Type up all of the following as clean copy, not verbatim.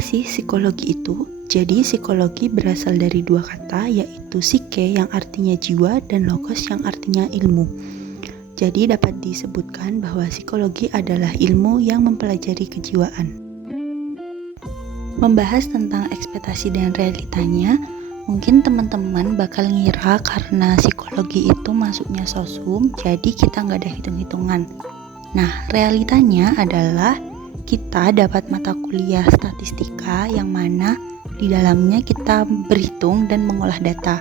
Apa sih psikologi itu? Jadi psikologi berasal dari dua kata, yaitu psyche yang artinya jiwa dan logos yang artinya ilmu. Jadi dapat disebutkan bahwa psikologi adalah ilmu yang mempelajari kejiwaan. Membahas tentang ekspektasi dan realitanya, mungkin teman-teman bakal ngira karena psikologi itu masuknya sosum, jadi kita nggak ada hitung-hitungan. Nah, realitanya adalah kita dapat mata kuliah statistika yang mana di dalamnya kita berhitung dan mengolah data.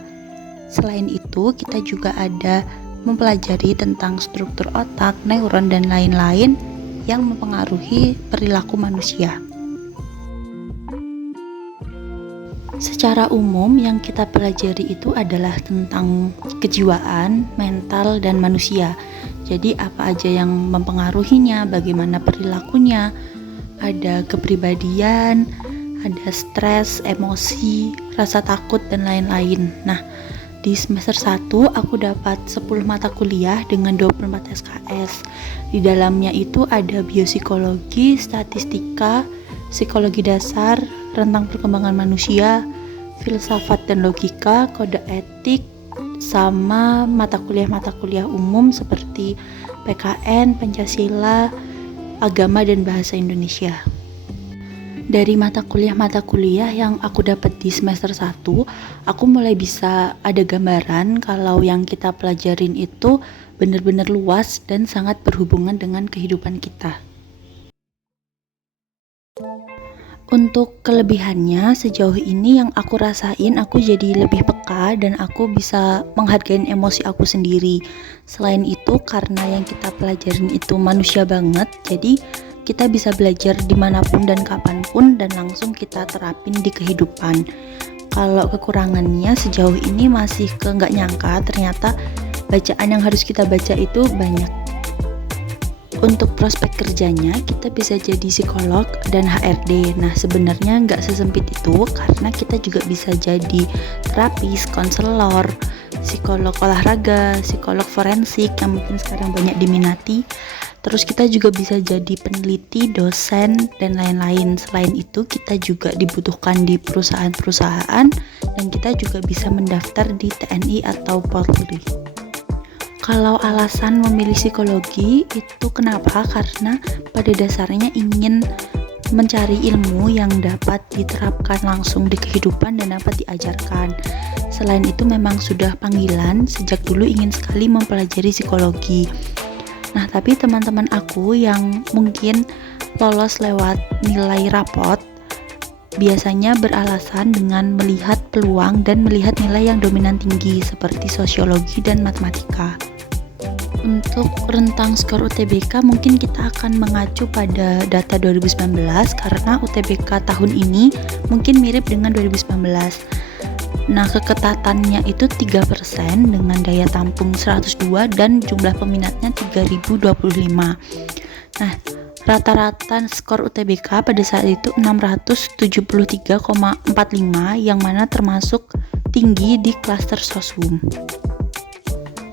Selain itu, kita juga ada mempelajari tentang struktur otak, neuron, dan lain-lain yang mempengaruhi perilaku manusia. Secara umum yang kita pelajari itu adalah tentang kejiwaan, mental, dan manusia. Jadi apa aja yang mempengaruhinya, bagaimana perilakunya, ada kepribadian, ada stres, emosi, rasa takut, dan lain-lain. Nah, di semester 1 aku dapat 10 mata kuliah dengan 24 SKS. Di dalamnya itu ada biopsikologi, statistika, psikologi dasar, rentang perkembangan manusia, filsafat dan logika, kode etik, sama mata kuliah umum seperti PKN, Pancasila, agama dan bahasa Indonesia. Dari mata kuliah yang aku dapat di semester 1, aku mulai bisa ada gambaran kalau yang kita pelajarin itu benar-benar luas dan sangat berhubungan dengan kehidupan kita. Untuk kelebihannya, sejauh ini yang aku rasain, aku jadi lebih peka dan aku bisa menghargai emosi aku sendiri. Selain itu, karena yang kita pelajarin itu manusia banget, jadi kita bisa belajar dimanapun dan kapanpun dan langsung kita terapin di kehidupan. Kalau kekurangannya sejauh ini masih nggak nyangka, ternyata bacaan yang harus kita baca itu banyak. Untuk prospek kerjanya, kita bisa jadi psikolog dan HRD. Nah, sebenarnya nggak sesempit itu karena kita juga bisa jadi terapis, konselor, psikolog olahraga, psikolog forensik yang mungkin sekarang banyak diminati. Terus kita juga bisa jadi peneliti, dosen, dan lain-lain. Selain itu, kita juga dibutuhkan di perusahaan-perusahaan dan kita juga bisa mendaftar di TNI atau Polri. Kalau alasan memilih psikologi itu kenapa? Karena pada dasarnya ingin mencari ilmu yang dapat diterapkan langsung di kehidupan dan dapat diajarkan. Selain itu memang sudah panggilan, sejak dulu ingin sekali mempelajari psikologi. Nah, tapi teman-teman aku yang mungkin lolos lewat nilai rapot biasanya beralasan dengan melihat peluang dan melihat nilai yang dominan tinggi seperti sosiologi dan matematika. Untuk rentang skor UTBK mungkin kita akan mengacu pada data 2019 karena UTBK tahun ini mungkin mirip dengan 2019. Nah, keketatannya itu 3% dengan daya tampung 102 dan jumlah peminatnya 3025. Nah, rata-rata skor UTBK pada saat itu 673,45 yang mana termasuk tinggi di klaster sosum.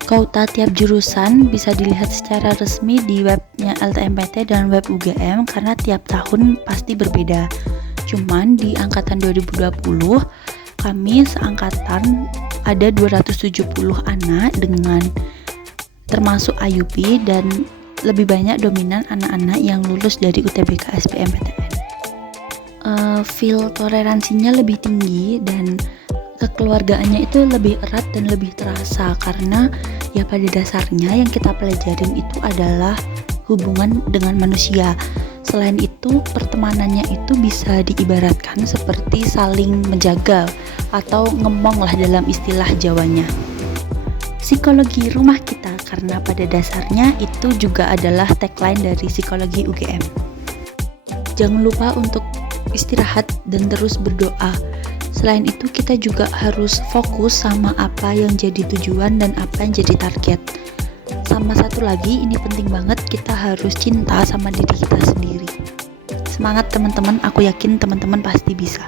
Kuota tiap jurusan bisa dilihat secara resmi di webnya LTMPT dan web UGM karena tiap tahun pasti berbeda. Cuman di angkatan 2020 kami seangkatan ada 270 anak dengan termasuk IUP dan lebih banyak dominan anak-anak yang lulus dari UTBK SBMPTN. Feel toleransinya lebih tinggi dan kekeluargaannya itu lebih erat dan lebih terasa karena ya pada dasarnya yang kita pelajarin itu adalah hubungan dengan manusia. Selain itu, pertemanannya itu bisa diibaratkan seperti saling menjaga atau ngemong lah dalam istilah Jawanya. Psikologi rumah kita karena pada dasarnya itu juga adalah tagline dari psikologi UGM. Jangan lupa untuk istirahat dan terus berdoa. Selain itu kita juga harus fokus sama apa yang jadi tujuan dan apa yang jadi target. Sama satu lagi, ini penting banget, kita harus cinta sama diri kita sendiri. Semangat teman-teman, aku yakin teman-teman pasti bisa.